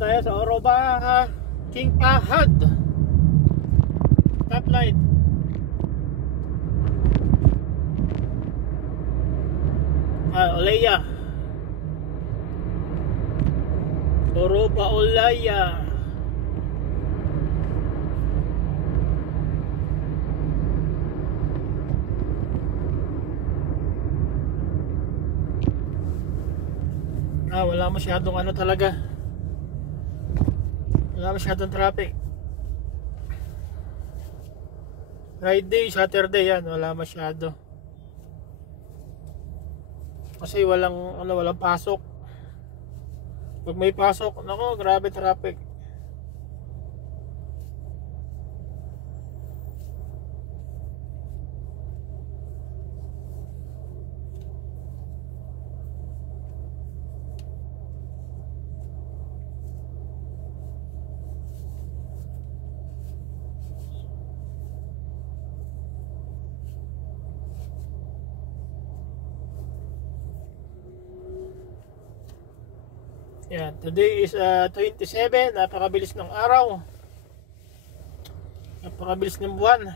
tayo sa Oroba King Fahd stoplight. Olaya Oroba Olaya. Wala masyadong ano talaga. Wala masyadong traffic. Friday, Saturday yan, wala masyado. Kasi walang pasok. Pag may pasok, nako, grabe traffic. Yan, today is 27, napakabilis ng araw. Napakabilis ng buwan.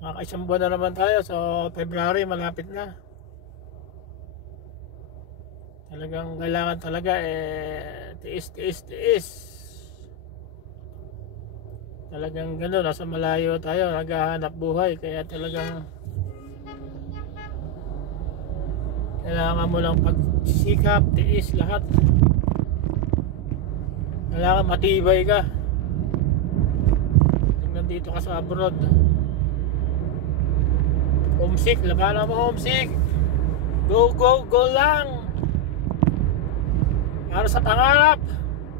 Makakaisang buwan na naman tayo, so February malapit na. Talagang kailangan talaga tiis. Talagang gano'n, nasa malayo tayo, naghahanap buhay, kaya talagang kailangan mo lang pagsikap, tiis lahat. Kailangan matibay ka. Pag nandito ka sa abroad, homesick, labanan mo homesick. Go lang. Para sa pangarap.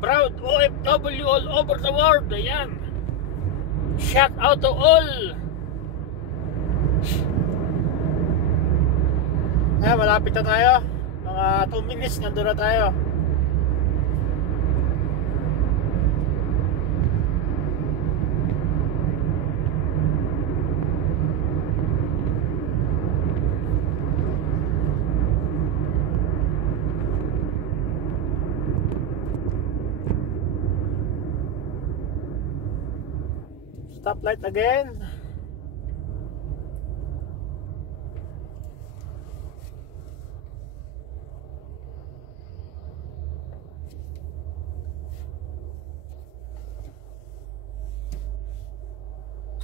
Proud OFW all over the world. Ayan. Shout out to all. Malapit na tayo. Mga 2 minutes nandun na tayo. Stoplight again.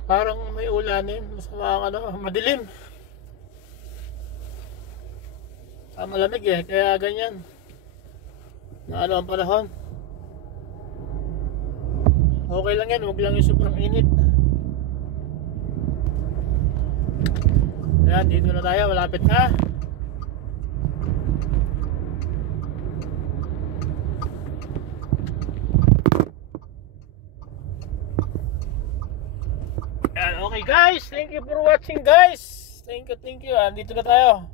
Parang may ulanin, masama madilim. Malamig kaya ganyan. Ang panahon. Okay lang yan, huwag lang yung sobrang init. Ayan, dito na tayo, malapit na. Okay guys, thank you for watching guys. Thank you. Dito na tayo.